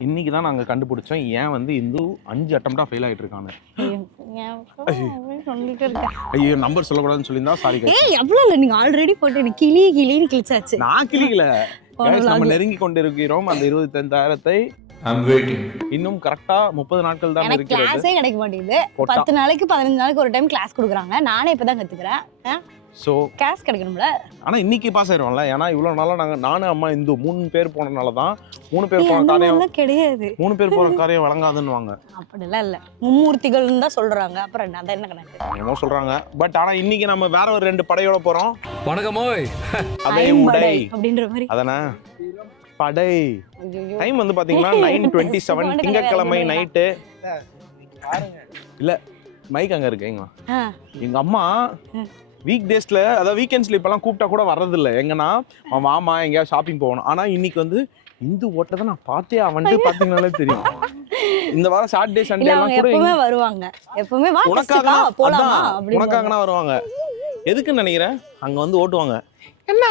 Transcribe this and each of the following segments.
இன்னைக்கு தான் நாங்கள் கண்டுபிடிச்சோம் ஏன் வந்து இந்து 5 அட்டம்ப்டா ஃபெயில் ஆகிட்டு இருக்காங்க. ஐயோ நம்பர் சொல்லக்கூடாதுன்னு சொல்லியிருந்தா சாரி. எவ்வளோ இல்லை நீங்கள் ஆல்ரெடி போட்டு கிளின்னு கிழிச்சாச்சு. நான் கிளிக்கல. நம்ம நெருங்கி கொண்டு இருக்கிறோம் அந்த 25,000. இன்னும் கரெக்டா 30 நாட்கள் தான் இருக்கு. கிளாஸே கிடைக்க மாட்டேங்குது. 10 நாளைக்கு 15 நாளைக்கு ஒரு டைம் கிளாஸ் கொடுக்குறாங்க. நானே இப்பதான் கத்துக்கிறேன். So class கிடைக்கணும்ல. ஆனா இன்னைக்கு பாஸ் ஆயிடுவோம்ல. ஏன்னா இவ்வளவு நாளா நானும் அம்மா இந்து 3 பேர் போனனாலதான் 3 பேர் போன காரியம் கிடையாது. 3 பேர் போன காரியம் வழங்காதுன்னுவாங்க. அப்படிலாம் இல்ல, மும்மூர்த்திகள்னு தான் சொல்றாங்க. அப்புறம் அத என்ன கணக்கு என்னமோ சொல்றாங்க. பட் ஆனா இன்னைக்கு நம்ம வேற ஒரு 2 படையோட போறோம். வணக்கமோய் அதே உடை அப்படின்ற மாதிரி. அதானே படை. டைம் வந்து பாத்தீங்கன்னா 9:27 திங்கட்கிழமை நைட்டு. இல்ல மைக் அங்க இருக்கு. எங்க அம்மா வீக் டேஸ்ல அதாவது வீக்கெண்ட்ஸ்ல இப்பெல்லாம் கூப்பிட்டா கூட வர்றதில்ல. எங்கன்னா மாமா எங்கேயாவது ஷாப்பிங் போகணும். ஆனா இன்னைக்கு வந்து இந்து ஓட்டத்தை நான் பார்த்தே அவன்ட்டு பாத்தீங்கன்னாலே தெரியும். இந்த வாரம் சாட்டர்டே சண்டே எல்லாம் கூட எப்பவுமே வருவாங்க. எப்பவுமே உனக்காகனா வருவாங்க. எதுக்குன்னு நினைக்கிறேன் அங்க வந்து ஓட்டுவாங்க. என்ன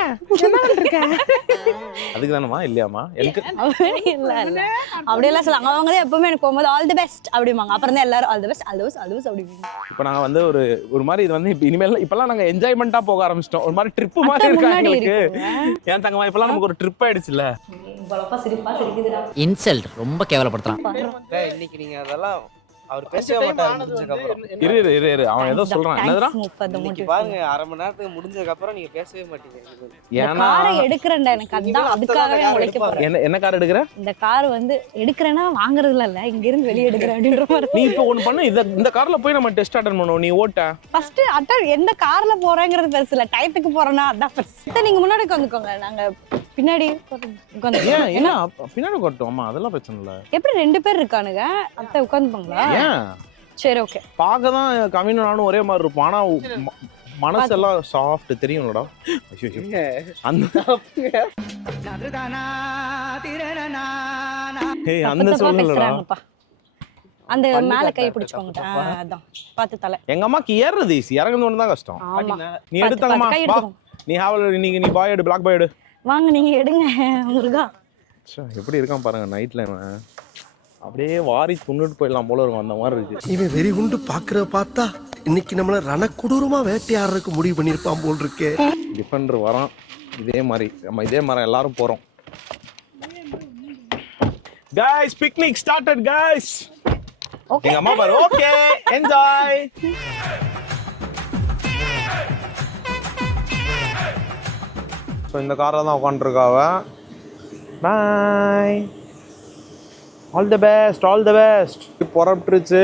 அதுக்கு தானமா இல்லையாமா எனக்கு அப்படியெல்லாம் சொல்லுவாங்க. அவங்க தான் எப்பவுமே எனக்கு போகும்போது ஆல் தி பெஸ்ட் அப்படிம்பாங்க. அப்புறம் தான் எல்லாரும் ஆல் தி பெஸ்ட் அப்படிம்பாங்க. இப்போ நாங்க வந்து ஒரு மாதிரி இது வந்து இனிமேல் இப்பெல்லாம் நாங்க என்ஜாய்மெண்டா போக ஆரம்பிச்சிட்டோம். ஒரு மாதிரி ட்ரிப் மாதிரி இருக்கு எங்களுக்கு. ஏன் தங்கமா இப்பெல்லாம் நமக்கு ஒரு ட்ரிப் ஆயிடுச்சுல. இன்சல்ட் ரொம்ப கேவலப்படுத்துறான். இன்னைக்கு நீங்க அதெல்லாம் அவர் பேசவே மாட்டாரு. இரு அவன் ஏதோ சொல்றான். என்னதுடா இன்னைக்கு பாருங்க அரை மணி நேரத்துக்கு முடிஞ்சதுக்கு அப்புறம் நீங்க பேசவே மாட்டீங்க. ஏன்னா காரை எடுக்கறேன்டா எனக்கு அதான் அதுக்காகவே உழைக்க போறேன். என்ன கார் எடுக்கற? இந்த கார் வந்து எடுக்கறேனா வாங்குறதுல இல்ல, இங்க இருந்து வெளிய எடுக்கற அப்படின்ற மாதிரி. நீ இப்போ ஒன்னு பண்ணு. இந்த கார்ல போய் நம்ம டெஸ்ட் அட்டெண்ட் பண்ணுவோம். நீ ஓட்ட ஃபர்ஸ்ட் எந்த கார்ல போறேங்கிறது பெருசு இல்ல, டயத்துக்கு போறேனா அதான் ஃபர்ஸ்ட். நீங்க முன்னாடி உட்காந்துக்கோங்க, நாங்க பின்னாடி உட்காந்துக்கோங்க. என்ன பின்னாடி உட்காரட்டும், அதெல்லாம் பிரச்சனை இல்ல. எப்படி 2 பேர் இருக்கானுங்க, அத்தை உட்காந்துப்பாங்களா? சரி ஓகே. பார்க்கதான் கவினும் நானும் ஒரே மாதிரி இருப்போம். ஆனா மனசெல்லாம் சாஃப்ட் தெரியும்லடா. அந்த சொல்லலடா. அந்த மேல கை பிடிச்சுக்கோங்க. அதான் பாத்து தலை. எங்க அம்மாக்கு ஏறது ஈஸி, இறங்குறது தான் கஷ்டம். நீ எடுத்தங்கம்மா வா. நீ ஹாவல் இன்னைக்கு நீ பாய் எடு, பிளாக் பாய் எடு. வாங்க நீங்க எடுங்க முருகா. எப்படி இருக்கான் பாருங்க நைட்ல. இவன் அப்படியே வாரி துண்ணுட்டு போயிடலாம் போல இருக்கும். அந்த மாதிரி இருக்கு. இவன் வெறி குண்டு பாக்குற பார்த்தா இன்னைக்கு நம்மள ரணக்கொடூரமா வேட்டையாடுறதுக்கு முடிவு பண்ணிருப்பான் போல் இருக்கு. டிஃபெண்டர் வரான். இதே மாதிரி நம்ம இதே மாதிரி எல்லாரும் போறோம். guys picnic started guys. okay எங்க அம்மா பாரு. Okay enjoy. ஸோ இந்த காரில் தான் உட்காந்துருக்காவ. Bye, all the best, all the best. புறப்பட்டுருச்சு.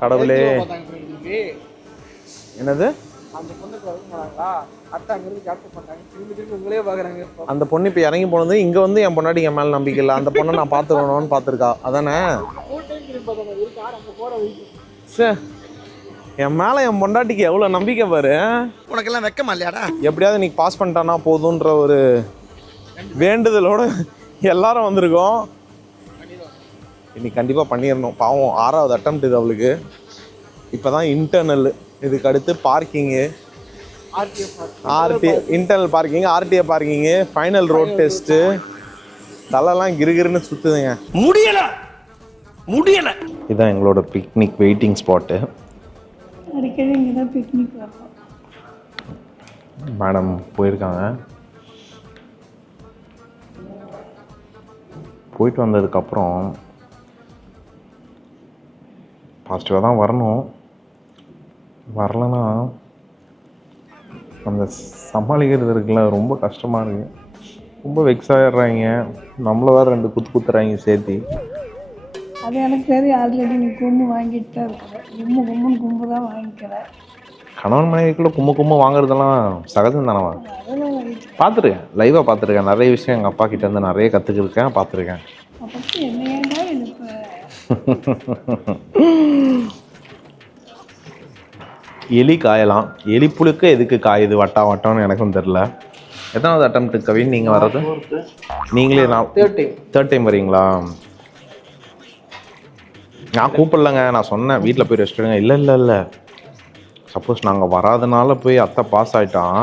கடவுளே என்னது அந்த பொண்ணு இப்போ இறங்கி போனது இங்க வந்து என் பொண்டாட்டி என் மேல நம்பிக்கை இல்லை. அந்த பொண்ணை நான் பார்த்துக்கணும்னு பார்த்துருக்கா. அதானே என் மேல என் பொண்டாட்டிக்கு எவ்வளவு நம்பிக்கை பாரு. உனக்கெல்லாம் வெக்கமா இல்லையாடா? எப்படியாவது இன்னைக்கு பாஸ் பண்ணிட்டானா போதுன்ற ஒரு வேண்டுதலோட எல்லாரும் வந்திருக்கோம். இன்னைக்கு கண்டிப்பா பண்ணிடணும். பாவம் 6வது அட்டெம்ப்ட் இது அவளுக்கு. இப்பதான் இன்டர்னல், இதுக்கு அடுத்து parking, internal parking, RTA parking, final road test. தலைலாம் கிருகிருன்னு சுத்துதுங்க. முடியல. இதான் எங்களோட பிக்னிக் வெயிட்டிங் ஸ்பாட்டு. அடிக்கடி இங்கே தான் பிக்னிக் வரோம். மேடம் போயிருக்காங்க. போயிட்டு வந்ததுக்கப்புறம் பாசிட்டிவாக தான் வரணும். வரலன்னா அந்த சமாளிக்கிறது இருக்குல்ல, ரொம்ப கஷ்டமாக இருக்குது. ரொம்ப வெக்ஸ் ஆகிடுறாங்க. நம்மள வேறு 2 குத்துறாங்க சேர்த்தி. அது எனக்கு தெரியும். ஆல்ரெடி நீ கும்பு வாங்கிட்டு தான் இருக்கிற. கும்பு தான் வாங்கிக்கிறேன். கணவன் மனைவிக்குள்ள கும்பு வாங்குறதெல்லாம் சகஜம் தானவா? பார்த்துருக்கேன், லைவாக பார்த்துருக்கேன். நிறைய விஷயம் எங்கள் அப்பா கிட்ட இருந்து நிறைய கற்றுக்கிருக்கேன், பார்த்துருக்கேன். எலி காயலாம். எலி புழுக்க எதுக்கு காயுது வட்டம்னு எனக்கும் தெரில. எத்தனாவது அட்டெம்ப்ட் கவின் நீங்கள் வர்றது? நீங்களே நான் தேர்ட் டைம் வரீங்களா? நான் கூப்பிடலங்க, நான் சொன்னேன் வீட்டில் போய் ரெஸ்ட் எடுங்க. இல்லை சப்போஸ் நாங்கள் வராதனால போய் அத்தை பாஸ் ஆகிட்டான்.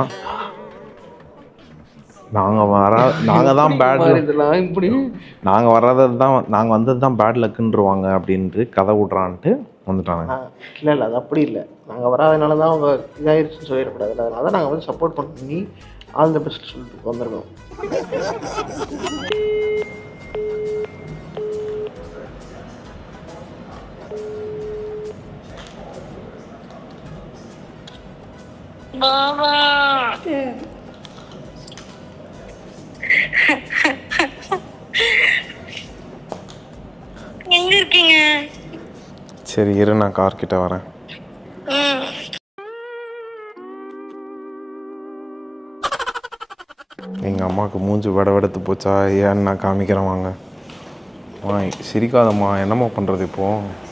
நாங்கள் தான் பேட் இதெல்லாம் இப்படி நாங்கள் வந்தது தான் பேட் லக்குன்றுவாங்க அப்படின்ட்டு கதை விட்றான்ட்டு வந்துட்டாங்க. இல்லை அது அப்படி இல்லை. நாங்கள் வராதனால தான் அவங்க இதாகிடுச்சுன்னு சொல்லிடக்கூடாது. அதனால தான் நாங்கள் வந்து சப்போர்ட் பண்ணி ஆல் தி பெஸ்ட் சொல்லிட்டு வந்துருக்கோம். எங்க இருக்கீங்க? சரி இரு, நான் கார் கிட்ட வரேன். எங்கள் அம்மாவுக்கு மூஞ்சி வெடத்து போச்சா ஏன்னு நான் காமிக்கிறேன் வாங்க. சிரிக்காதம்மா, என்னம்மா பண்ணுறது இப்போது?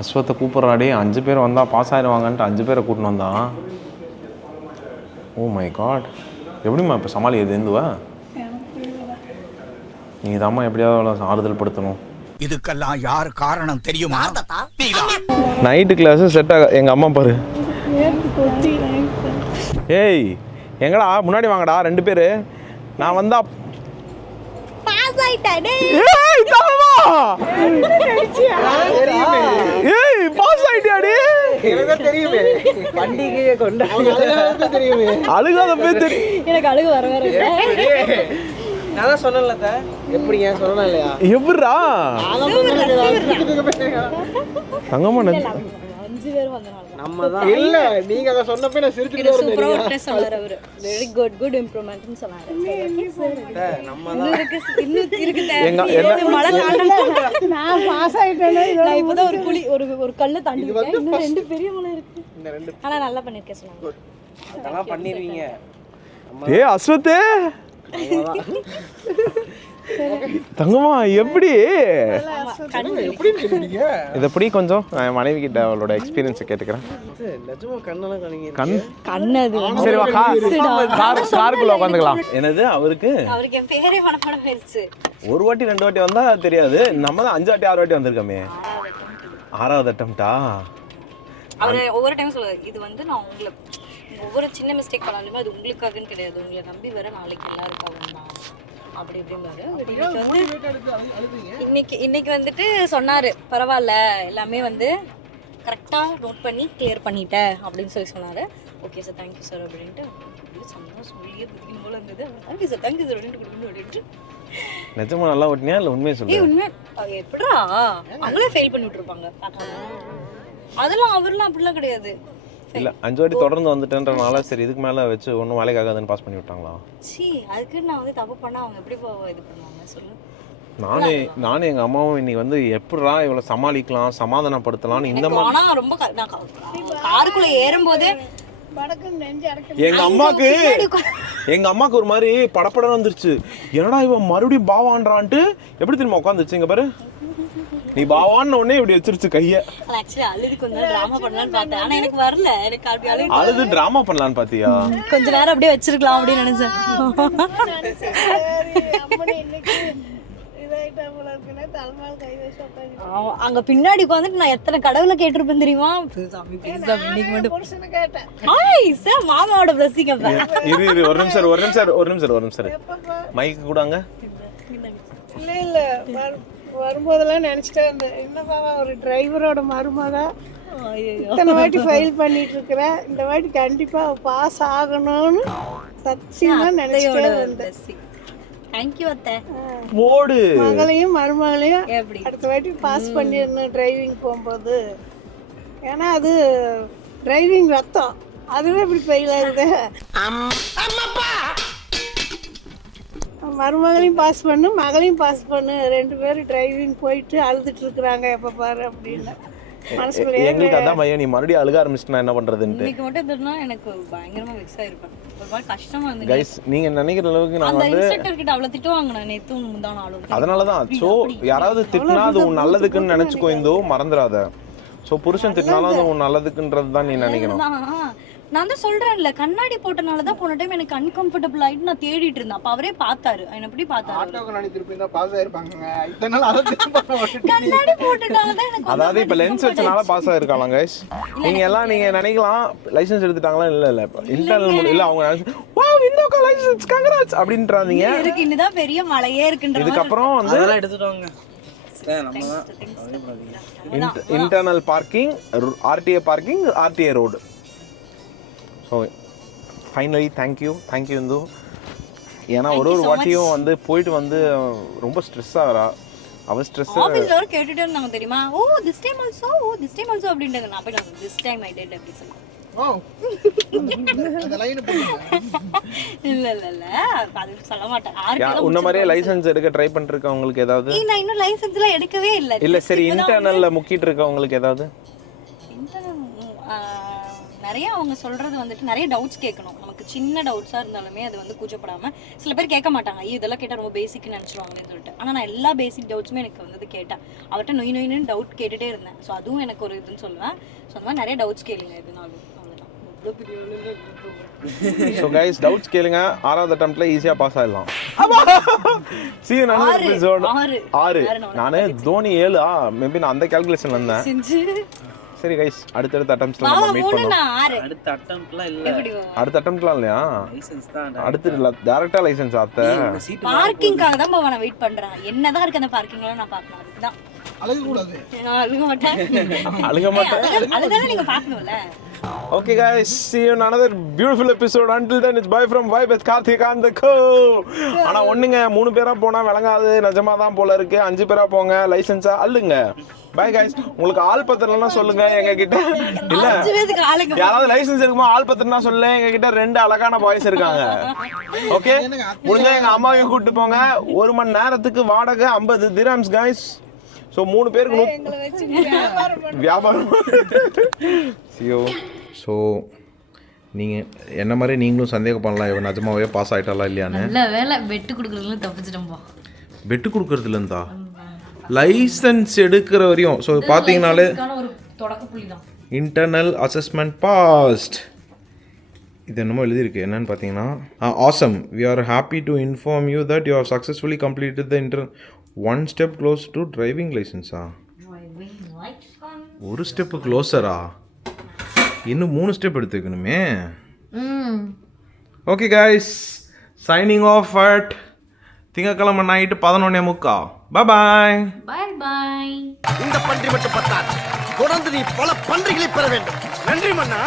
அஸ்வத்தை கூப்பிட்றாடி, 5 பேர் வந்தால் பாஸ் ஆயிடுவாங்கன்ட்டு 5 பேரை கூட்டின்னு வந்தான். ஓ மை காட், எப்படிம்மா இப்போ சமாளிக்கிறது இருந்துவா? நீங்கள் தாம்மா எப்படியாவது அவ்வளோ ஆறுதல் படுத்தணும். இதுக்கெல்லாம் யார் காரணம் தெரியுமா? நைட்டு கிளாஸு செட் ஆக எங்கள் அம்மா பாரு. ஏய் எங்கடா முன்னாடி வாங்கடா 2 பேர். நான் வந்தா பாஸ் ஆயிட்டாடே. ஏய் தங்கமா, ஏய் பாஸ் ஆயிட்டாடே. எனக்கு தெரியுமே, பண்டிகையை கொண்டாட தெரியுமே. அழுகாத பேர் தெரியும். எனக்கு அழுக வர நான் தான் சொன்னேன்ல எப்படிங்க சொன்னா இல்லையா? எப்படிரா தங்கம்மா 5 பேர் வந்தனால நம்ம தான் இல்ல, நீங்க அத சொன்னப்ப நான் சிரிச்சிட்டே இருந்தேன். சூப்பரா ஒரு டெஸ்ட் சொன்னாரு அவரு. வெரி குட் இம்ப்ரூவ்மென்ட்னு சொன்னாரு. நம்ம தான் இன்னும் இருக்கு என்ன மழை காரணம் நான் பாஸ் ஆயிட்டேனே. நான் இப்போதான் ஒரு கல்ல தாண்டி இன்னும் 2 பெரிய மலை இருக்கு. இந்த 2 ஆனா நல்லா பண்ணிருக்கேன் சொன்னாங்க. அதெல்லாம் பண்ணிருவீங்க. ஏய் அஸ்வத் தங்கம்மா எப்படி இதை எப்படி கொஞ்சம் என் மனைவி கிட்ட அவளோட எக்ஸ்பீரியன்ஸை கேட்டுக்கிறேன். நிஜமா கண்ணெல்லாம் கலங்கி கண்ணு அது சரி வா காருக்குள்ள உட்காந்துக்கலாம். என்னது அவருக்கு என் பேரே மனப்பாடம் போயிருச்சு. 1 வாட்டி 2 வாட்டி வந்தா தெரியாது, நம்ம தான் 5 வாட்டி 6 வாட்டி வந்திருக்கோமே. 6வது அட்டம்ப்டா? அவரு ஒவ்வொரு டைம் சொல்லுவாரு, இது வந்து நான் உங்களை ஒவ்வொரு சின்ன மிஸ்டேக் பண்ணாலுமே அது உங்களுக்காகன்னு கிடையாது, உங்களை நம்பி வர நாளைக்கு எல்லாருக்காக தான் அப்படி இப்படிம்பாரு. இன்னைக்கு வந்துட்டு சொன்னாரு, பரவாயில்ல எல்லாமே வந்து கரெக்டாக நோட் பண்ணி கிளியர் பண்ணிட்டேன் அப்படின்னு சொன்னாரு. ஓகே சார் தேங்க்யூ சார் அப்படின்ட்டு சொல்லியே புதிக்கும் போல இருந்தது. தேங்க்யூ சார் அப்படின்ட்டு கொடுக்கணும் அப்படின்ட்டு. நிஜமா நல்லா ஓட்டினியா இல்லை உண்மையை சொல்லு? உண்மை எப்படா அவங்களே ஃபெயில் பண்ணி விட்டுருப்பாங்க. அதெல்லாம் அவர்லாம் அப்படிலாம் கிடையாது. இல்லை 5 வாட்டி தொடர்ந்து வந்துட்டேன்றனால சரி இதுக்கு மேலே வச்சு ஒன்றும் வேலைக்கு ஆகாதுன்னு பாஸ் பண்ணி விட்டாங்களா? அதுக்கு நான் வந்து தப்பு பண்ணால் அவங்க எப்படி இது பண்ணுவாங்க சொல்லு. நானும் எங்கள் அம்மாவும் இன்னைக்கு வந்து எப்படா இவ்வளோ சமாளிக்கலாம் சமாதானப்படுத்தலாம்னு இந்த மாதிரி. ஆனால் ரொம்ப நான் காருக்குள்ளே ஏறும்போதே எங்க அம்மாக்கு ஒரு மாதிரி படப்படம் வந்துருச்சு. என்னடா இவன் மறுபடியும் பாவான்றான்ட்டு எப்படி திரும்ப உட்காந்துச்சு. இங்க பாரு, நீ பாவான்னு உடனே இப்படி வச்சிருச்சு கைய. அழுது கொஞ்சம் டிராமா பண்ணலாம்னு பார்த்தேன், ஆனா எனக்கு வரல. எனக்கு அப்படி அழுது டிராமா பண்ணலான்னு பாத்தியா? கொஞ்ச நேரம் அப்படியே வச்சிருக்கலாம் அப்படின்னு நினைச்சேன். அங்க பின்னாடி உட்காந்துட்டு நான் எத்தனை கடவுளை கேட்டிருப்பேன் தெரியுமா? மாமாவோட பிளஸிங். இரு ஒரு நிமிஷம் மைக்கு கூடாங்க. இல்ல வரும்போதெல்லாம் நினைச்சிட்டே இருந்தேன், என்னப்பா ஒரு டிரைவரோட மருமக இத்தனை வாட்டி ஃபெயில் பண்ணிட்டு இருக்கிறேன், இந்த வாட்டி கண்டிப்பா பாஸ் ஆகணும்னு சத்தியமா நினைச்சிட்டே இருந்தேன். தேங்க்யூ அத்தை. போடு மகளையும் மருமகளையும் அடுத்த வாட்டி பாஸ் பண்ணிடணும் டிரைவிங் போகும்போது. ஏன்னா அது டிரைவிங் ரத்தம், அதுவே இப்படி ஃபெயில் ஆகுது. மருமகளையும் பாஸ் பண்ணு மகளையும் பாஸ் பண்ணு, 2 பேரும் டிரைவிங் போயிட்டு அழுதுட்டு இருக்கிறாங்க எப்ப பாரு அப்படின்னு மனசுக்குள்ளே. எங்களுக்கு அதான் பையன், நீ மறுபடியும் அழுக ஆரம்பிச்சிட்டா என்ன பண்றதுன்னு. இன்னைக்கு மட்டும் இதுனா எனக்கு பயங்கரமா வெக்ஸ் ஆயிருப்பேன். ஒரு மாதிரி கஷ்டமா இருந்துச்சு. गाइस நீங்க நினைக்கிற அளவுக்கு நான் வந்து இன்ஸ்ட்ரக்டர் கிட்ட அவ்வளவு திட்டுவாங்க. நான் நேத்து முந்தான ஆளு. அதனால தான் சோ யாராவது திட்டினா அது உன் நல்லதுக்குன்னு நினைச்சுக்கோ, இந்தோ மறந்துடாத. சோ புருஷன் திட்டினாலும் அது உன் நல்லதுக்குன்றது தான் நீ நினைக்கணும். நான் தான் சொல்றேன்ல கண்ணாடி போட்டனால தான் போன டைம் எனக்கு அன்கம்ஃபர்டபுள் ஆயிட்டு நான் தேடிட்டு இருந்தேன். அப்ப அவரே பார்த்தாரு. என்ன எப்படி பார்த்தாரு? ஆட்டோ கண்ணாடி திருப்பி இருந்தா பாஸ் ஆயிருப்பாங்க. இதனால அத திரும்ப கண்ணாடி போட்டனால தான் எனக்கு அதாவது இப்ப லென்ஸ் வச்சனால பாஸ் ஆயிருக்கலாம் गाइस. நீங்க நினைக்கலாம் லைசென்ஸ் எடுத்துட்டாங்களா? இல்ல இன்டர்னல் இல்ல அவங்க வாவ் இந்தோகா லைசென்ஸ் கங்க்ராட்ஸ் அப்படின்றாதீங்க. இருக்கு இன்னும் பெரிய மலையே இருக்குன்ற இதுக்கு அப்புறம் வந்து அதெல்லாம் எடுத்துட்டாங்க. Internal parking, RTA parking, RTA road. So finally thank you Hindu. ஏன்னா ஒரு வாட்டியும் வந்து போயிட்டு வந்து ரொம்ப ஸ்ட்ரெஸ் ஆகிறா. அவ ஸ்ட்ரெஸ் ஆபீஸ்ல ஒரு கேட்டுட்டே இருந்தாங்க தெரியுமா? ஓ திஸ் டைம் ஆல்சோ அப்படின்றாங்க. நான் போய் திஸ் டைம் ஐ டிட் அப்படி சொல்லுவேன். இல்ல அது சொல்ல மாட்டேன். உன்ன மாதிரியே லைசென்ஸ் எடுக்க ட்ரை பண்ணிட்டு உங்களுக்கு ஏதாவது? நான் இன்னும் லைசென்ஸ்லாம் எடுக்கவே இல்ல. இல்ல சரி இன்டர்னல்ல முக்கிட்டு இருக்கவங்களுக்கு ஏதாவது? நிறைய அவங்க சொல்றது வந்துட்டு நிறைய டவுட்ஸ் கேட்கணும். நமக்கு சின்ன டவுட்ஸா இருந்தாலுமே அது வந்து கூச்சப்படாம சில பேர் கேட்க மாட்டாங்க. ஐயோ இதெல்லாம் கேட்டா ரொம்ப பேசிக்னு நினைச்சிருவாங்கன்னு சொல்லிட்டு. ஆனா நான் எல்லா பேசிக் டவுட்ஸுமே எனக்கு வந்து கேட்டேன். அவர்கிட்ட நொயின்னு டவுட் கேட்டுட்டே இருந்தேன். ஸோ அதுவும் எனக்கு ஒரு இதுன்னு சொல்லுவேன். ஸோ அந்த மாதிரி நிறைய டவுட்ஸ் கேளுங்க எதுனாலும். So guys doubts கேளுங்க. 6வது அட்டெம்ப்ட்ல ஈஸியா பாஸ் ஆயிடலாம். See you another episode. 6 நானே தோனி 7 மேபி நான் அந்த கால்குலேஷன்ல இருந்தேன். சரி गाइस அடுத்த அட்டெம்ப்ட்ல நம்ம மீட் பண்ணலாம். அடுத்த அட்டெம்ப்ட்லாம் இல்ல. அடுத்த அட்டெம்ப்ட்லாம் இல்லையா? லைசென்ஸ் தான். அடுத்து டைரக்டா லைசென்ஸ் ஆத்த. பார்க்கிங்காக தான் நான் வெயிட் பண்றேன். என்னதான் இருக்கு அந்த பார்க்கிங்ல நான் பார்க்கணும். அதுதான் அழுக கூடாது. நான் அழுக மாட்டேன். அதுதானே நீங்க பார்க்கணும்ல. Okay guys, see you in another beautiful episode. Until then it's bye from Vibe with Karthik and the co. ஆனா ஒண்ணுங்க 3 பேரா போனா விளங்காது. நிஜமா தான் போல இருக்கு. 5 பேரா போங்க லைசென்ஸா அள்ளுங்க. By guys. உங்களுக்கு ஆள் பத்திரம்னா சொல்லுங்க எங்க கிட்ட. இல்ல 5 பேருக்கு ஆளுங்க. யாராவது லைசென்ஸ் இருக்குமா ஆள் பத்திரம்னா சொல்லுங்க. எங்க கிட்ட 2 அழகான பாய்ஸ் இருக்காங்க. ஓகே முடிஞ்சா எங்க அம்மாவையும் கூட்டிட்டு போங்க. 1 மணி நேரத்துக்கு வாடகை 50 dirhams guys. ஸோ 3 பேருக்கு வியாபாரம். ஸோ நீங்கள் என்ன மாதிரி நீங்களும் சந்தேகம் பண்ணலாம் இவன் நிஜமாவே பாஸ் ஆகிட்டாலா இல்லையான்னு. நல்ல வேலை பெட்டு கொடுக்குறதுல தப்பிச்சிட்டோம்பா. பெட்டு கொடுக்குறதுலேருந்தா லைசன்ஸ் எடுக்கிற வரையும். ஸோ பார்த்தீங்கனாலே ஒரு தொடக்க புள்ளி தான். Internal assessment passed. இது என்னமோ எழுதியிருக்கு என்னன்னு பார்த்தீங்கன்னா awesome we are happy to inform you that you have successfully completed the one step close to driving லைசன்ஸா? ஒரு ஸ்டெப்பு க்ளோஸரா? இன்னும் 3 ஸ்டெப் எடுத்துக்கணுமே. Okay guys signing off at திங்கக்கிழமை நைட்டு 11:45. பாய் இந்த பன்றி மட்டும் பத்தாது. தொடர்ந்து நீ பல பன்றிகளை பெற வேண்டும். நன்றி மன்னா.